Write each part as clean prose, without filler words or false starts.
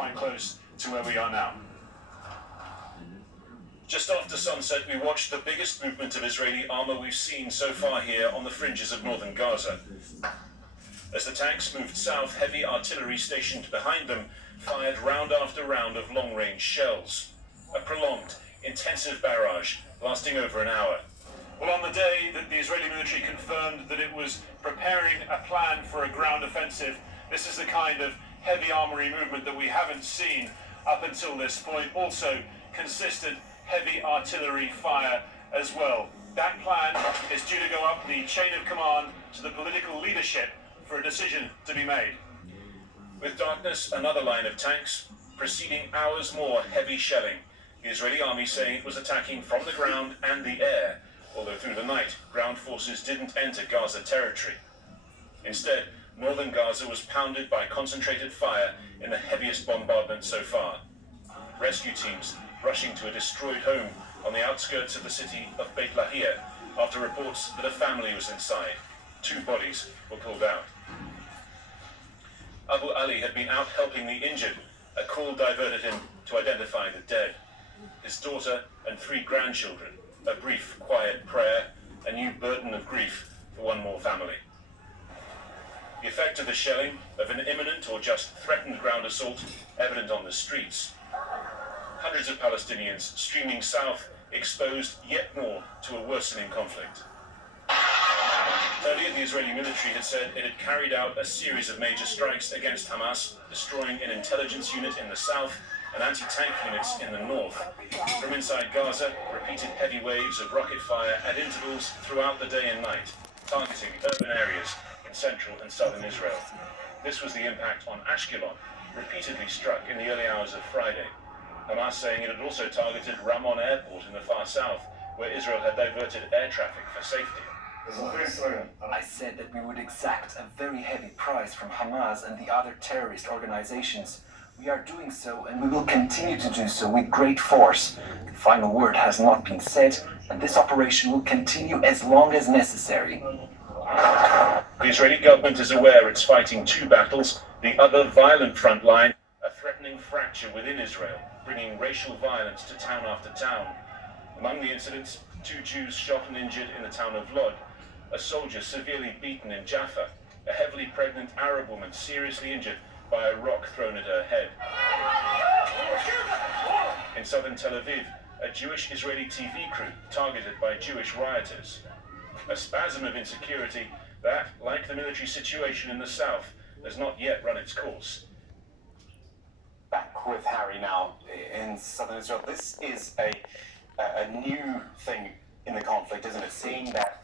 quite close to where we are now. Just after sunset, we watched the biggest movement of Israeli armor we've seen so far here on the fringes of northern Gaza. As the tanks moved south, heavy artillery stationed behind them fired round after round of long-range shells. A prolonged, intensive barrage lasting over an hour. Well, on the day that the Israeli military confirmed that it was preparing a plan for a ground offensive, this is the kind of heavy armory movement that we haven't seen up until this point. Also, consistent heavy artillery fire as well. That plan is due to go up the chain of command to the political leadership for a decision to be made. With darkness, another line of tanks, preceding hours more heavy shelling. The Israeli army saying it was attacking from the ground and the air, although through the night, ground forces didn't enter Gaza territory. Instead, northern Gaza was pounded by concentrated fire in the heaviest bombardment so far. Rescue teams rushing to a destroyed home on the outskirts of the city of Beit Lahia after reports that a family was inside. 2 bodies were pulled out. Abu Ali had been out helping the injured. A call diverted him to identify the dead. His daughter and 3 grandchildren. A brief, quiet prayer, a new burden of grief for one more family. The effect of the shelling, of an imminent or just threatened ground assault, evident on the streets. Hundreds of Palestinians streaming south, exposed yet more to a worsening conflict. Earlier, the Israeli military had said it had carried out a series of major strikes against Hamas, destroying an intelligence unit in the south and anti-tank units in the north. From inside Gaza, repeated heavy waves of rocket fire at intervals throughout the day and night, targeting urban areas in central and southern Israel. This was the impact on Ashkelon, repeatedly struck in the early hours of Friday. Hamas saying it had also targeted Ramon Airport in the far south, where Israel had diverted air traffic for safety. I said that we would exact a very heavy price from Hamas and the other terrorist organizations. We are doing so, and we will continue to do so with great force. The final word has not been said, and this operation will continue as long as necessary. The Israeli government is aware it's fighting 2 battles, the other violent front line, a threatening fracture within Israel, bringing racial violence to town after town. Among the incidents, 2 Jews shot and injured in the town of Lod, a soldier severely beaten in Jaffa, a heavily pregnant Arab woman seriously injured by a rock thrown at her head. In southern Tel Aviv, a Jewish Israeli TV crew targeted by Jewish rioters. A spasm of insecurity that, like the military situation in the south, has not yet run its course. Back with Harry now in southern Israel. This is a new thing in the conflict, isn't it? Seeing that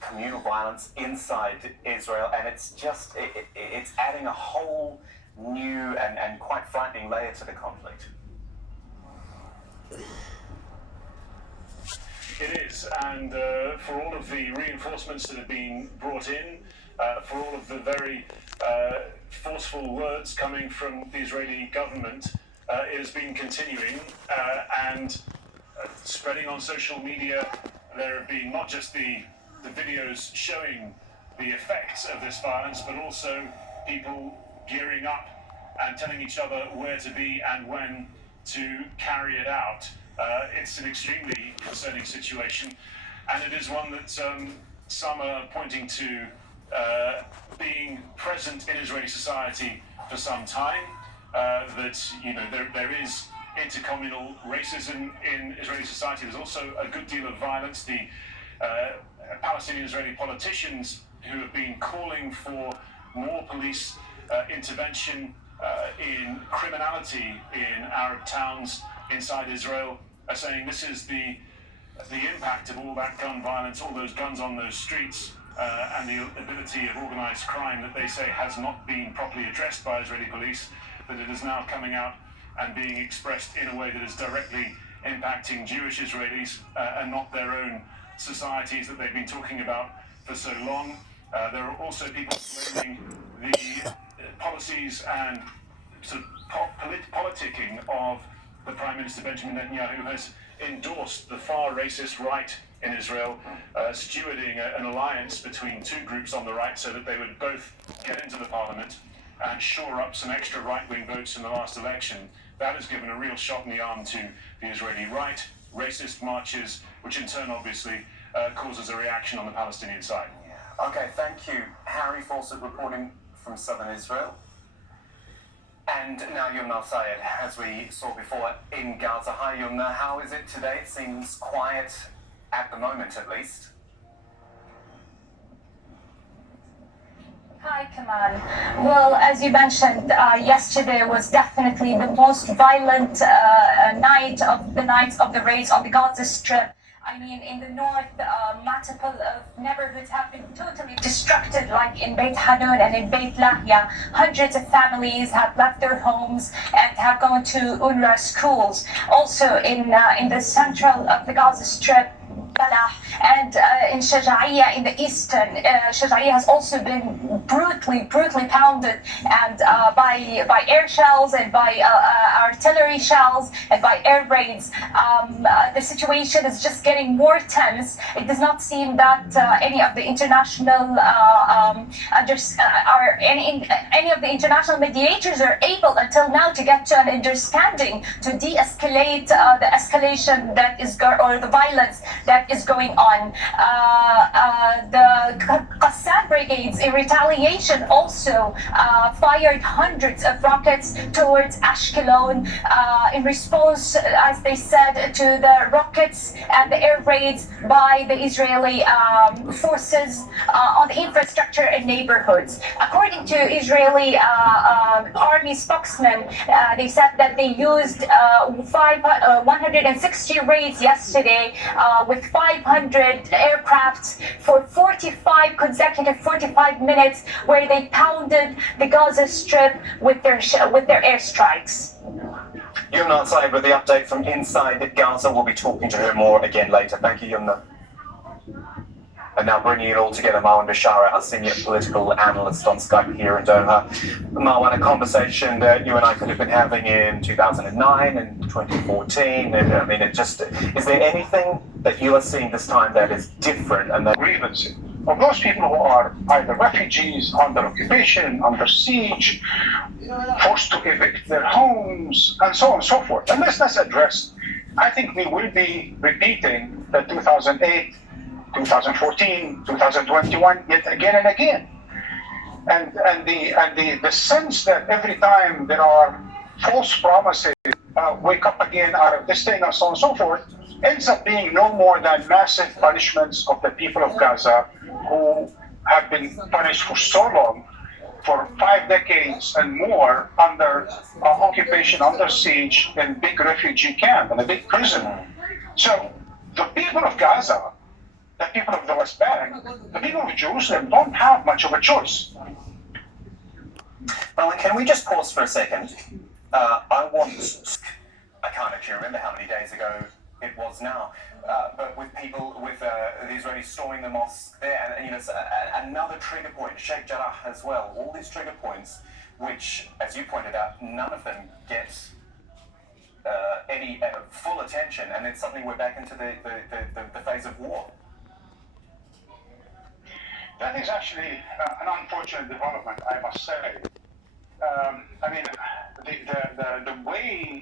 communal violence inside Israel, and it's just it's adding a whole new and quite frightening layer to the conflict. It is, and for all of the reinforcements that have been brought in, for all of the very forceful words coming from the Israeli government, it has been continuing and spreading on social media. There have been not just the videos showing the effects of this violence, but also people gearing up and telling each other where to be and when to carry it out. It's an extremely concerning situation, and it is one that some are pointing to being present in Israeli society for some time. That there is intercommunal racism in Israeli society. There's also a good deal of violence. The Palestinian Israeli politicians who have been calling for more police intervention in criminality in Arab towns inside Israel are saying this is the impact of all that gun violence, all those guns on those streets, and the ability of organized crime that they say has not been properly addressed by Israeli police, that it is now coming out and being expressed in a way that is directly impacting Jewish Israelis and not their own societies that they've been talking about for so long. There are also people blaming the policies and sort of politicking of the Prime Minister Benjamin Netanyahu, who has endorsed the far racist right in Israel, stewarding an alliance between 2 groups on the right so that they would both get into the parliament. and shore up some extra right-wing votes in the last election, that has given a real shot in the arm to the Israeli right, racist marches, which in turn obviously causes a reaction on the Palestinian side. Yeah. Okay, thank you. Harry Fawcett reporting from southern Israel. And now Yumna Sayed, as we saw before, in Gaza. Hi Yumna, how is it today? It seems quiet at the moment at least. Hi, Kamal. Well, as you mentioned, yesterday was definitely the most violent night of the raids on the Gaza Strip. I mean, in the north, multiple of neighborhoods have been totally destructed, like in Beit Hanun and in Beit Lahia. Hundreds of families have left their homes and have gone to UNRWA schools. Also, in the central of the Gaza Strip, Balah and in Shaja'iyya in the eastern, Shaja'iyya has also been brutally pounded and by air shells and by artillery shells and by air raids. The situation is just getting more tense. It does not seem that any of the international any of the international mediators are able until now to get to an understanding to de-escalate the escalation that is or the violence that is going on. The Qassam brigades in retaliation also fired hundreds of rockets towards Ashkelon in response, as they said, to the rockets and the air raids by the Israeli forces on the infrastructure and neighborhoods. According to Israeli army spokesman, they said that they used 160 raids yesterday with 500 aircrafts for 45 minutes, where they pounded the Gaza Strip with their airstrikes. Yumna Sayed with the update from inside Gaza. We'll be talking to her more again later. Thank you, Yumna. And now bringing it all together, Marwan Bashara, our senior political analyst on Skype here in Doha. Marwan, a conversation that you and I could have been having in 2009 and 2014. And I mean, is there anything that you are seeing this time that is different? And that grievances of those people who are either refugees, under occupation, under siege, forced to evict their homes, and so on and so forth. Unless that's addressed, I think we will be repeating the 2008, 2014, 2021, yet again and again. And the sense that every time there are false promises, wake up again out of this thing and so on and so forth, ends up being no more than massive punishments of the people of Gaza, who have been punished for so long, for 5 decades and more, under occupation, under siege, in big refugee camp, in a big prison. So the people of Gaza, the people of the West Bank, the people of Jerusalem don't have much of a choice. Well, can we just pause for a second? I can't actually remember how many days ago it was now, but with people, with the Israelis storming the mosque there, and you know, another trigger point, Sheikh Jarrah as well, all these trigger points, which, as you pointed out, none of them get any full attention, and then suddenly we're back into the phase of war. That is actually an unfortunate development, I must say. I mean, the way